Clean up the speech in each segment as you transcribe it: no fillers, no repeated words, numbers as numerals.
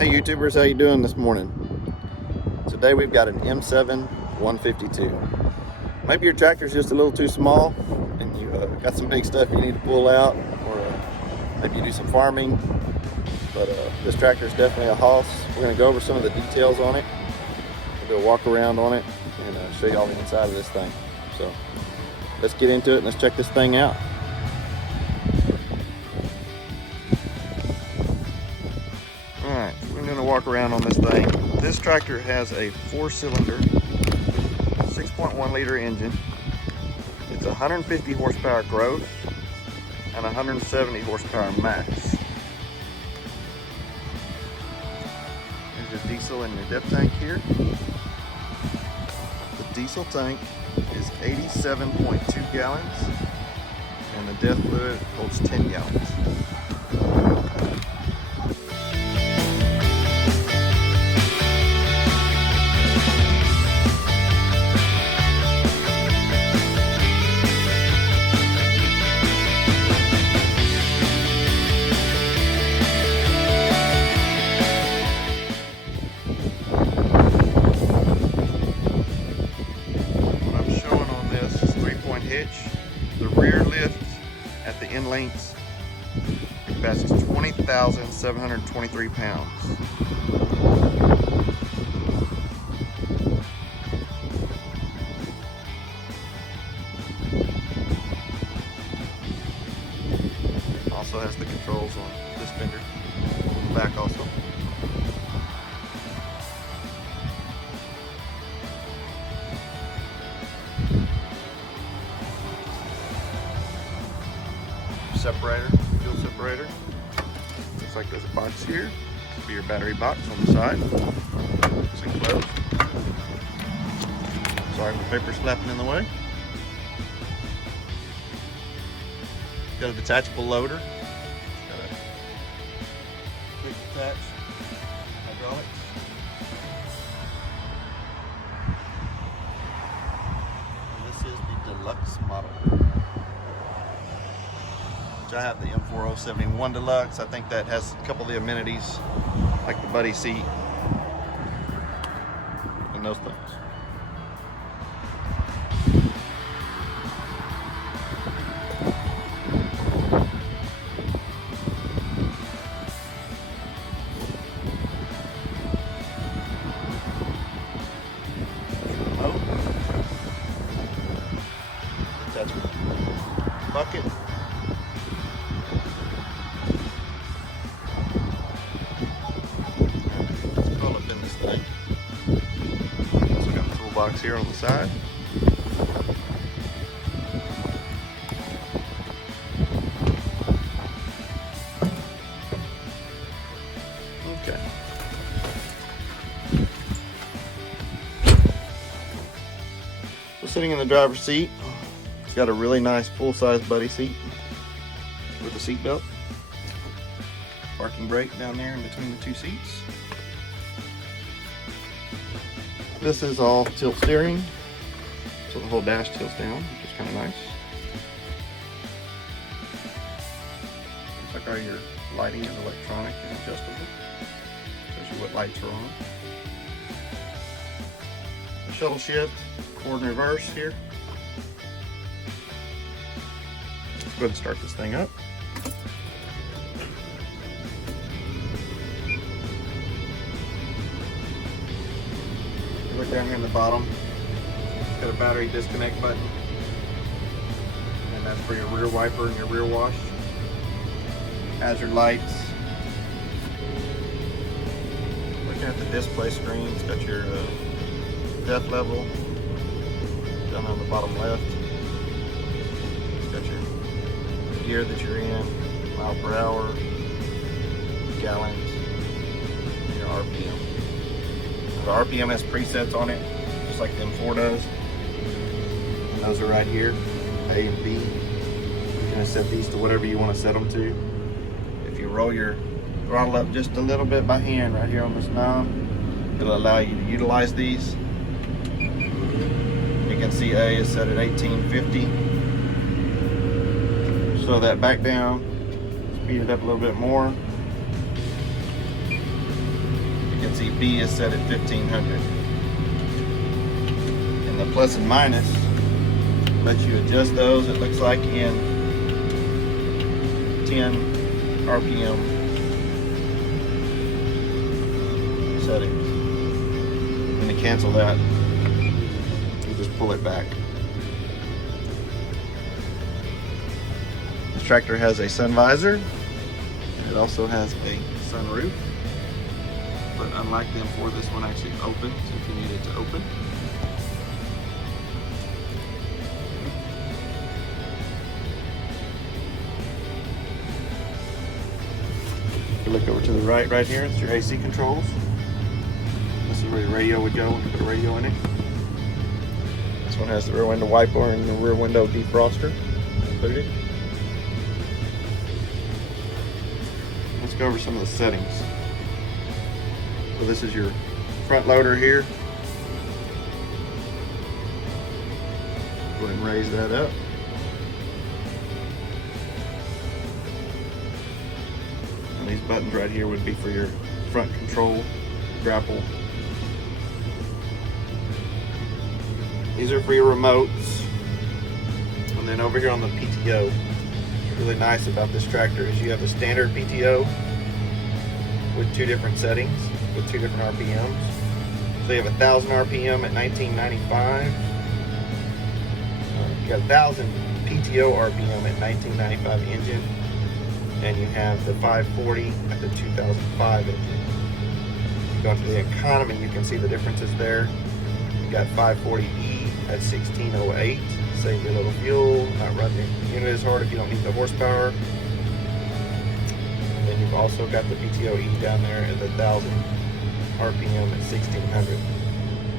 Hey YouTubers, how you doing this morning? Today we've got an M7-152. Maybe your tractor's just a little too small and you got some big stuff you need to pull out, or maybe you do some farming, but this tractor is definitely a hoss. We're going to go over some of the details on it. We'll do a walk around on it and show you all the inside of this thing. So let's get into it and let's check this thing out. Alright, we're going to walk around on this thing. This tractor has a 4-cylinder, 6.1 liter engine. It's 150 horsepower gross and 170 horsepower max. There's your diesel and your depth tank here. The diesel tank is 87.2 gallons and the depth fluid holds 10 gallons. Hitch. The rear lift at the end links passes 20,723 pounds. Also has the controls on this fender, on the back also. Separator, fuel separator. Looks like there's a box here. This will be your battery box on the side. It's enclosed. Sorry for paper slapping in the way. Got a detachable loader. Got a quick detach hydraulics. And this is the Deluxe model. I have the M7-152 Deluxe. I think that has a couple of the amenities like the buddy seat and those things. Remote. That's bucket. Box here on the side. Okay. So sitting in the driver's seat, it's got a really nice full-size buddy seat with a seat belt. Parking brake down there in between the two seats. This is all tilt steering, so the whole dash tilts down, which is kind of nice. Looks like all your lighting is electronic and adjustable. Shows you what lights are on. The shuttle shift, forward and reverse here. Let's go ahead and start this thing up. Look down here in the bottom, it's got a battery disconnect button, and that's for your rear wiper and your rear wash. Hazard lights. Looking at the display screen, it's got your depth level down on the bottom left. It's got your gear that you're in, mile per hour, gallons, and your RPM. The RPM has presets on it, just like the M4 does. And those are right here, A and B. You're gonna set these to whatever you want to set them to. If you roll your throttle up just a little bit by hand right here on this knob, it'll allow you to utilize these. You can see A is set at 1850. Slow that back down, speed it up a little bit more. can see B is set at 1500. And the plus and minus lets you adjust those, it looks like, in 10 RPM settings. And to cancel that, you just pull it back. This tractor has a sun visor, and it also has a sunroof. But unlike them four, this one actually opens if you need it to open. If you look over to the right here, it's your AC controls. This is where your radio would go when you put a radio in it. This one has the rear window wiper and the rear window defroster included. Let's go over some of the settings. So this is your front loader here. Go ahead and raise that up. And these buttons right here would be for your front control grapple. These are for your remotes. And then over here on the PTO, what's really nice about this tractor is you have a standard PTO with two different settings, with two different RPMs. So you have 1000 RPM at 1995. You got 1000 PTO RPM at 1995 engine, and you have the 540 at the 2005 engine. You go into the economy, you can see the differences there. You got 540E at 1608. Save your little fuel, not run your unit as hard if you don't need the horsepower. And then you've also got the PTO-E down there at the 1000 RPM at 1600.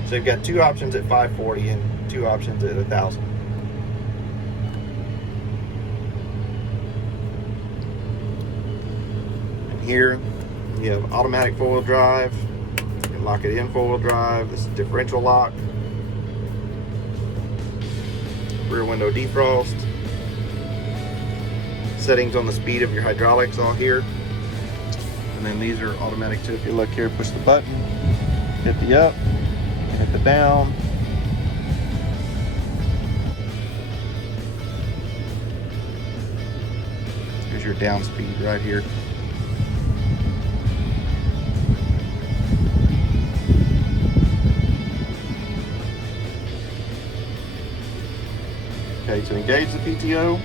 So you've got two options at 540 and two options at 1000. And here you have automatic four-wheel drive. You can lock it in four-wheel drive. This is differential lock. Rear window defrost. Settings on the speed of your hydraulics all here. And then these are automatic too. If you look here, push the button, hit the up, hit the down. Here's your down speed right here. Okay, to engage the PTO,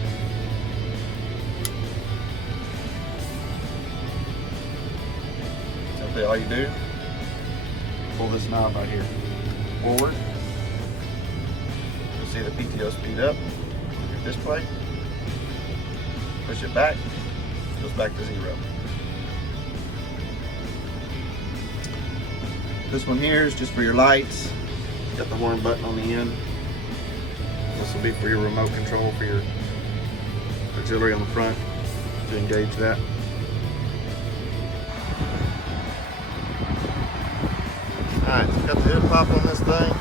simply all you do, pull this knob right here forward. You'll see the PTO speed up on your display. Push it back, it goes back to 0. This one here is just for your lights. Got the horn button on the end. This will be for your remote control for your auxiliary on the front to engage that. Alright, so got the hood pop on this thing.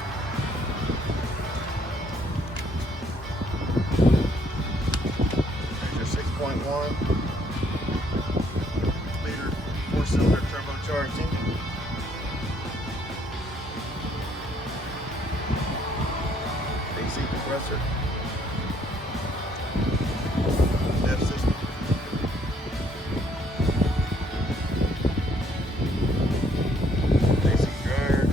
There's your 6.1 liter 4-cylinder turbocharged engine. AC compressor. DEF system. AC dryer.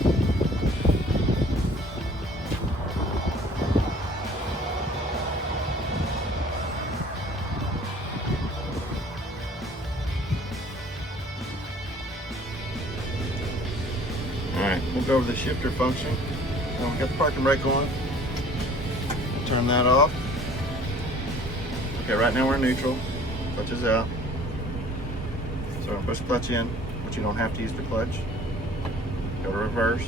Alright, we'll go over the shifter function. Now we got the parking brake on. Turn that off. Okay, right now we're in neutral. Clutch is out. So I'm gonna push the clutch in, but you don't have to use the clutch. Go to reverse.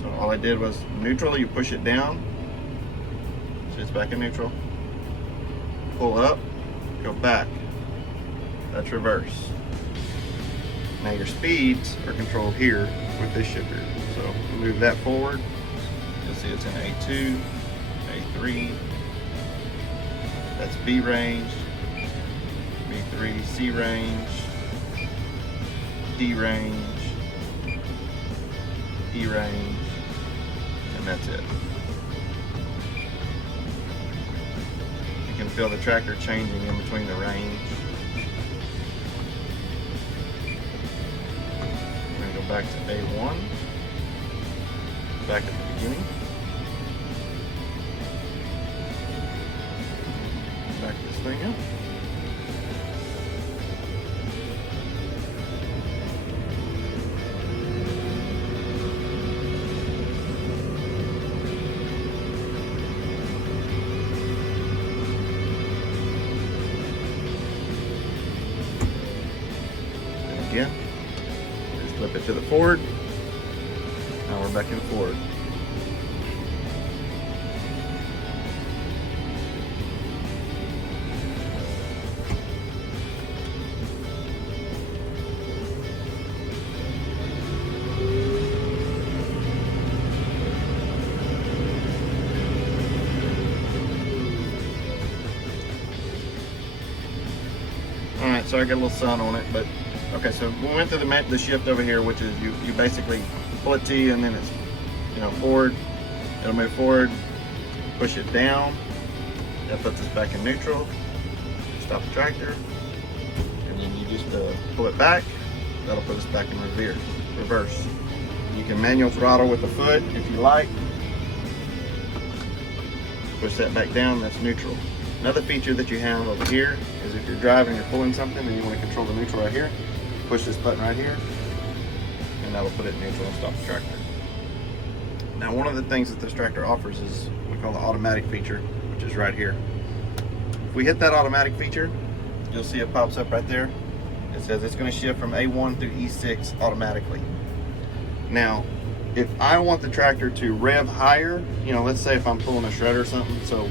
So all I did was neutral, you push it down. So it's back in neutral. Pull up, go back. That's reverse. Now your speeds are controlled here with this shifter. So move that forward. You'll see it's in A2. A3, that's B range, B3, C range, D range, E-range, and that's it. You can feel the tractor changing in between the range. We're going to go back to A1, back at the beginning. Back this thing up. Again, just flip it to the forward. Now we're back in forward. All right, so I got a little sun on it, but okay, so we went through the shift over here, which is you basically pull it to you, and then it's, you know, forward. It'll move forward. Push it down. That puts us back in neutral. Stop the tractor, and then you just pull it back. That'll put us back in reverse. You can manual throttle with the foot if you like. Push that back down. That's neutral. Another feature that you have over here is if you're driving or pulling something and you want to control the neutral right here, push this button right here, and that'll put it in neutral and stop the tractor. Now, one of the things that this tractor offers is what we call the automatic feature, which is right here. If we hit that automatic feature, you'll see it pops up right there. It says it's going to shift from A1 through E6 automatically. Now, if I want the tractor to rev higher, you know, let's say if I'm pulling a shredder or something, so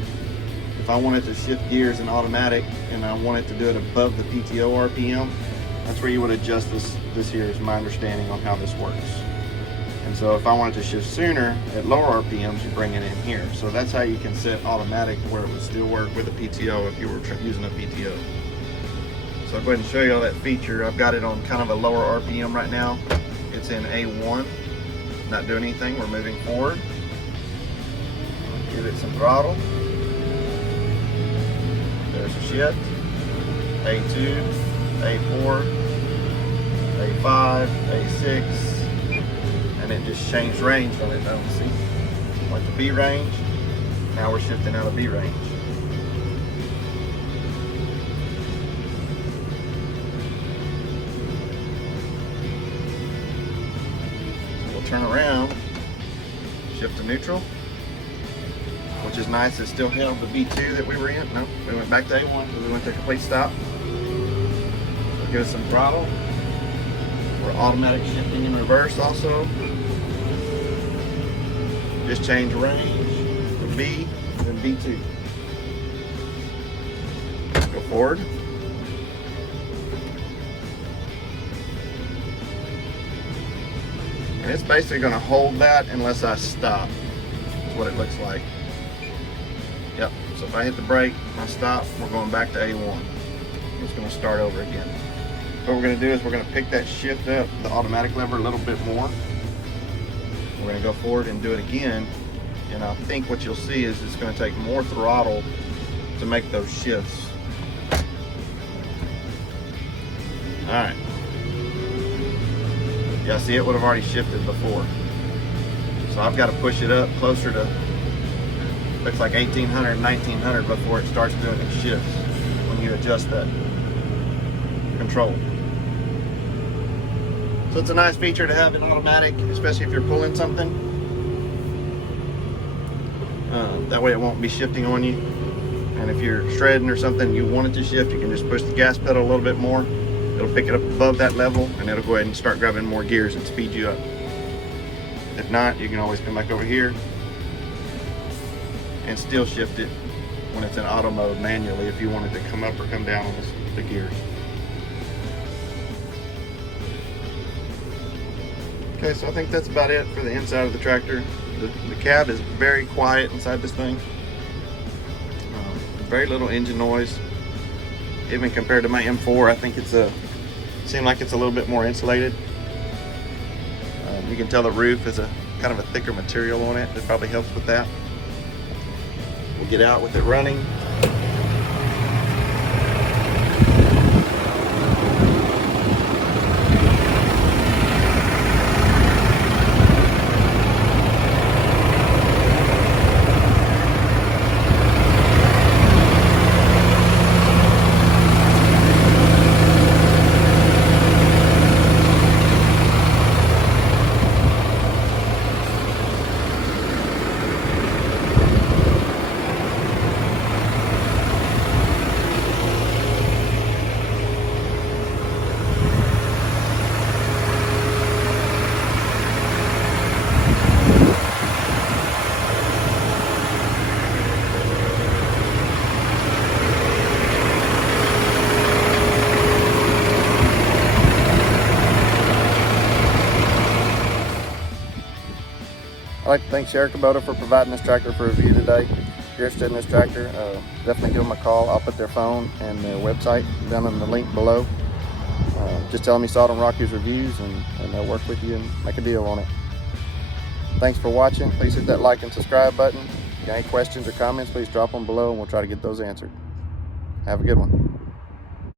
if I wanted to shift gears in automatic and I wanted to do it above the PTO RPM, that's where you would adjust this here, is my understanding on how this works. And so if I wanted to shift sooner at lower RPMs, you bring it in here. So that's how you can set automatic where it would still work with a PTO if you were using a PTO. So I'll go ahead and show you all that feature. I've got it on kind of a lower RPM right now. It's in A1, not doing anything, we're moving forward. Give it some throttle. There's a shift. A2, A4, A5, A6, and it just changed range on it. Don't see, like the B range. Now we're shifting out of B range. So we'll turn around, shift to neutral, which is nice. It still held the B2 that we were in. Nope, we went back to A1 because we went to complete stop. So give us some throttle. We're automatic shifting in reverse also. Just change range to B, then B2. Go forward. And it's basically going to hold that unless I stop. That's what it looks like. Yep, so if I hit the brake, I stop, we're going back to A1. It's going to start over again. What we're going to do is we're going to pick that shift up, the automatic lever, a little bit more. We're going to go forward and do it again. And I think what you'll see is it's going to take more throttle to make those shifts. All right. Yeah, see, it would have already shifted before. So I've got to push it up closer to, looks like 1800, 1900 before it starts doing its shifts when you adjust that control. So it's a nice feature to have in automatic, especially if you're pulling something. That way it won't be shifting on you. And if you're shredding or something, you want it to shift, you can just push the gas pedal a little bit more. It'll pick it up above that level, and it'll go ahead and start grabbing more gears and speed you up. If not, you can always come back over here and still shift it when it's in auto mode manually if you want it to come up or come down on the gears. Okay, so I think that's about it for the inside of the tractor. The cab is very quiet inside this thing. Very little engine noise. Even compared to my M4, I think seems like it's a little bit more insulated. You can tell the roof is a kind of a thicker material on it. It probably helps with that. We'll get out with it running. I'd like to thank Sierra Kubota for providing this tractor for review today. If you're interested in this tractor, definitely give them a call. I'll put their phone and their website down in the link below. Just tell them you saw it on Rocky's Reviews, and they'll work with you and make a deal on it. Thanks for watching. Please hit that like and subscribe button. If you got any questions or comments, please drop them below and we'll try to get those answered. Have a good one.